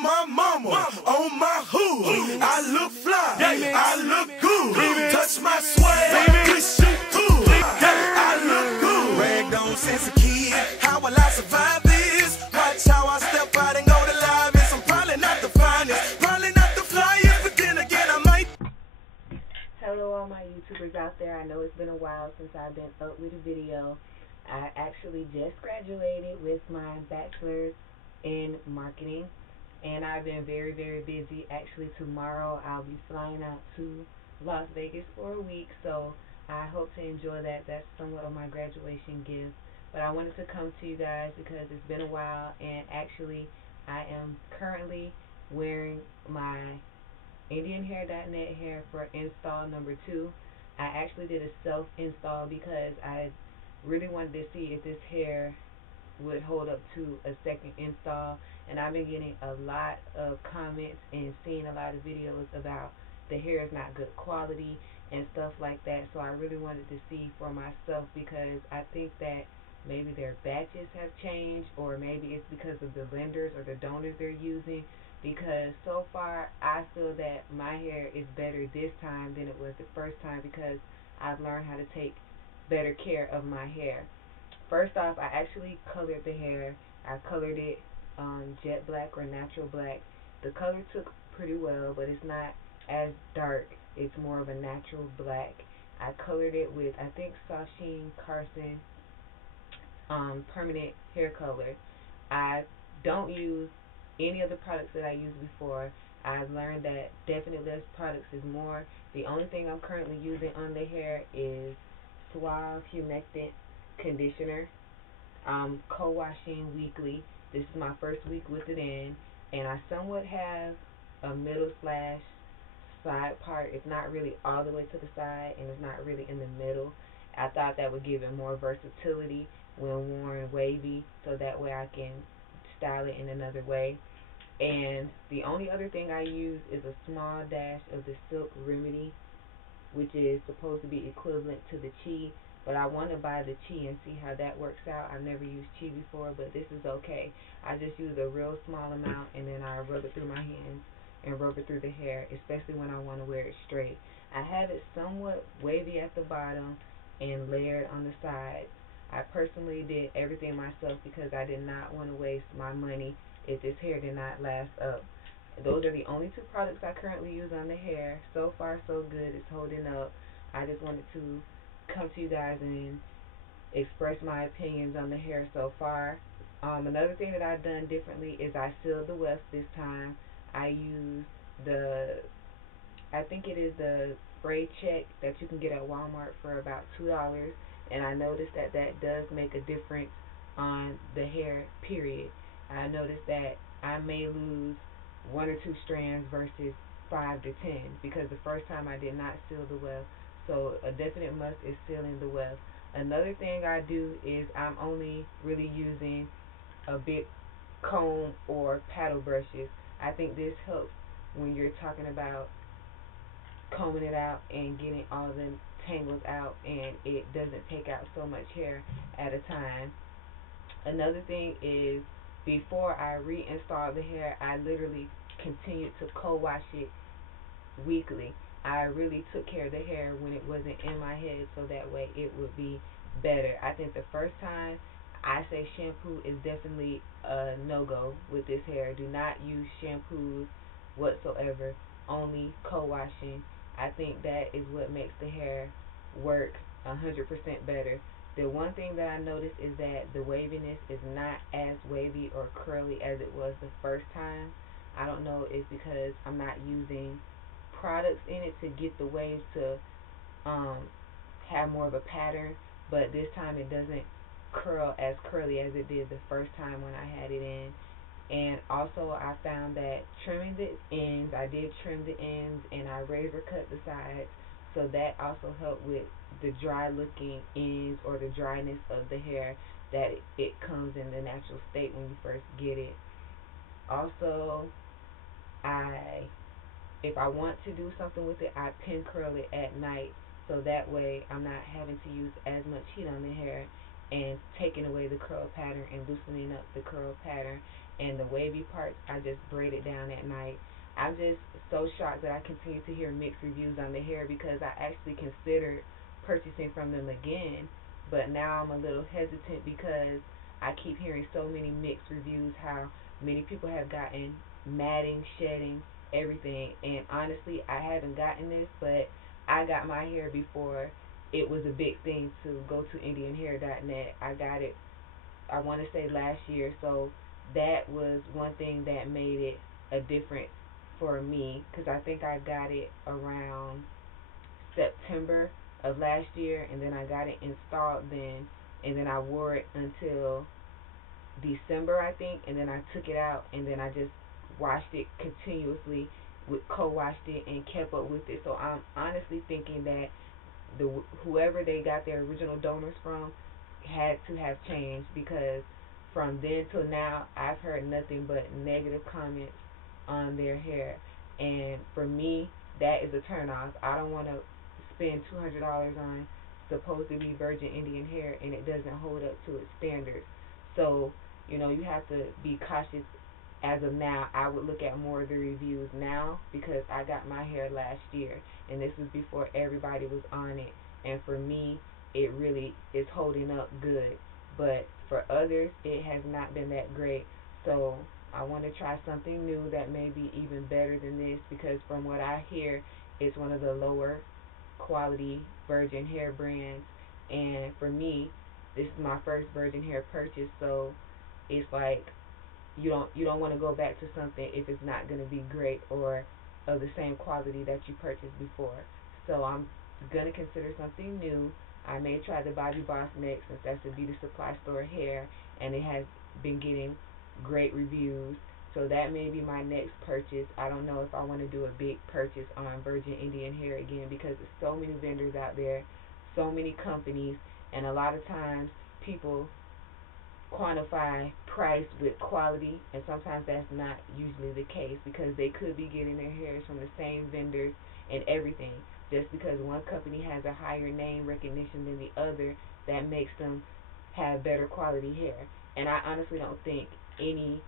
On my mama, on my hood, I look fly, I look good. Touch my swag, good shit good. I look good. Ragged on since a kid, how will I survive this? Watch how I step out and go to live. Yes, I'm probably not the finest, probably not the flyest, but then again I might. Hello all my YouTubers out there. I know it's been a while since I've been up with a video. I actually just graduated with my bachelor's in marketing, and I've been very, very busy. Actually, tomorrow I'll be flying out to Las Vegas for a week, so I hope to enjoy that. That's somewhat of my graduation gift. But I wanted to come to you guys because it's been a while, and actually I am currently wearing my IndianHair.net hair for install number 2. I actually did a self-install because I really wanted to see if this hair would hold up to a second install, and I've been getting a lot of comments and seeing a lot of videos about the hair is not good quality and stuff like that. So I really wanted to see for myself, because I think that maybe their batches have changed, or maybe it's because of the lenders or the donors they're using, because so far I feel that my hair is better this time than it was the first time, because I've learned how to take better care of my hair. First off, I actually colored the hair. I colored it jet black or natural black. The color took pretty well, but it's not as dark. It's more of a natural black. I colored it with, I think, Sasheen Carson permanent hair color. I don't use any of the products that I used before. I've learned that definitely less products is more. The only thing I'm currently using on the hair is Suave Humectant conditioner. I'm co-washing weekly. This is my first week with it in, and I somewhat have a middle slash side part. It's not really all the way to the side, and it's not really in the middle. I thought that would give it more versatility when worn wavy, so that way I can style it in another way. And the only other thing I use is a small dash of the Silk Remedy, which is supposed to be equivalent to the Chi, but I want to buy the Chi and see how that works out. I've never used Chi before, but this is okay. I just use a real small amount, and then I rub it through my hands and rub it through the hair, especially when I want to wear it straight. I have it somewhat wavy at the bottom and layered on the sides. I personally did everything myself because I did not want to waste my money if this hair did not last up. Those are the only 2 products I currently use on the hair. So far, so good. It's holding up. I just wanted to come to you guys and express my opinions on the hair so far. Another thing that I've done differently is I sealed the weft this time. I used I think it is the spray check that you can get at Walmart for about $2, and I noticed that that does make a difference on the hair, period. I noticed that I may lose 1 or 2 strands versus 5 to 10, because the first time I did not seal the weft. So a definite must is sealing the weft. Another thing I do is I'm only really using a big comb or paddle brushes. I think this helps when you're talking about combing it out and getting all the tangles out, and it doesn't take out so much hair at a time. Another thing is, before I reinstall the hair, I literally continued to co-wash it weekly. I really took care of the hair when it wasn't in my head, so that way it would be better. I think the first time, I say shampoo is definitely a no-go with this hair. Do not use shampoos whatsoever, only co-washing. I think that is what makes the hair work 100% better. The one thing that I noticed is that the waviness is not as wavy or curly as it was the first time. I don't know if because I'm not using products in it to get the waves to have more of a pattern, but this time it doesn't curl as curly as it did the first time when I had it in. And also I found that trimming the ends, I did trim the ends and I razor cut the sides, so that also helped with the dry looking ends or the dryness of the hair that it comes in the natural state when you first get it. Also, if I want to do something with it, I pin curl it at night, so that way I'm not having to use as much heat on the hair and taking away the curl pattern and loosening up the curl pattern. and the wavy parts I just braid it down at night. I'm just so shocked that I continue to hear mixed reviews on the hair because I actually considered purchasing from them again, but now I'm a little hesitant because I keep hearing so many mixed reviews how many people have gotten matting, shedding, everything. And honestly, I haven't gotten this, but I got my hair before it was a big thing to go to IndianHair.net. I got it, I want to say last year, so that was one thing that made it a difference for me because I think I got it around September of last year, and then I got it installed then, and then I wore it until December, I think, and then I took it out, and then I just washed it continuously, with co-washed it and kept up with it. So I'm honestly thinking that whoever they got their original donors from had to have changed because from then till now I've heard nothing but negative comments on their hair, and for me that is a turn off. I don't want to spend $200 on supposed to be virgin Indian hair and it doesn't hold up to its standards. So you have to be cautious. As of now, I would look at more of the reviews now because I got my hair last year and this was before everybody was on it, and for me it really is holding up good, but for others it has not been that great. So I want to try something new that may be even better than this because from what I hear it's one of the lower quality virgin hair brands, and for me this is my first virgin hair purchase, so it's like you don't want to go back to something if it's not going to be great or of the same quality that you purchased before. So I'm going to consider something new. I may try the Bobby Boss next since that's a beauty supply store hair and it has been getting great reviews. So that may be my next purchase. I don't know if I want to do a big purchase on virgin Indian hair again because there's so many vendors out there, so many companies, and a lot of times people quantify price with quality, and sometimes that's not usually the case because they could be getting their hairs from the same vendors and everything. Just because one company has a higher name recognition than the other, that makes them have better quality hair. And I honestly don't think any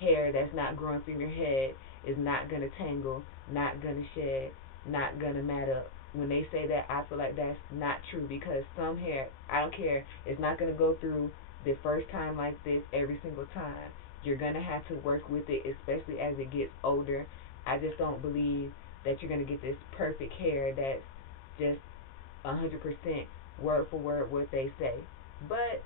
hair that's not growing through your head is not going to tangle, not going to shed, not going to mat up. When they say that, I feel like that's not true because some hair, I don't care, it's not going to go through the first time like this every single time. You're going to have to work with it, especially as it gets older. I just don't believe that you're going to get this perfect hair that's just 100% word for word what they say. But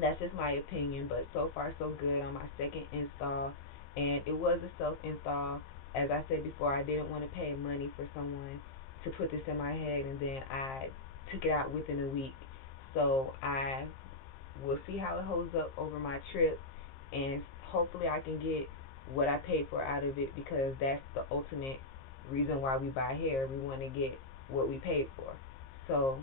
that's just my opinion. But so far so good on my second install, and it was a self-install. As I said before, I didn't want to pay money for someone to put this in my head, and then I took it out within a week. So I will see how it holds up over my trip, and hopefully I can get what I paid for out of it because that's the ultimate reason why we buy hair. We want to get what we paid for. So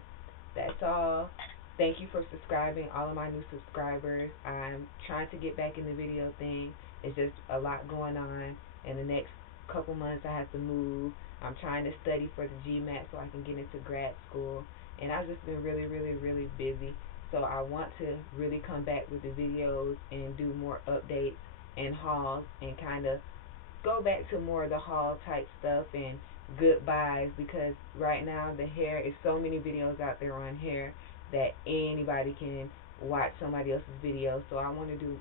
that's all. Thank you for subscribing, all of my new subscribers. I'm trying to get back in the video thing. It's just a lot going on. In the next couple months I have to move. I'm trying to study for the GMAT so I can get into grad school. And I've just been really, really, really busy. So I want to really come back with the videos and do more updates and hauls and kind of go back to more of the haul type stuff and good buys because right now the hair is so many videos out there on hair that anybody can watch somebody else's video. So I want to do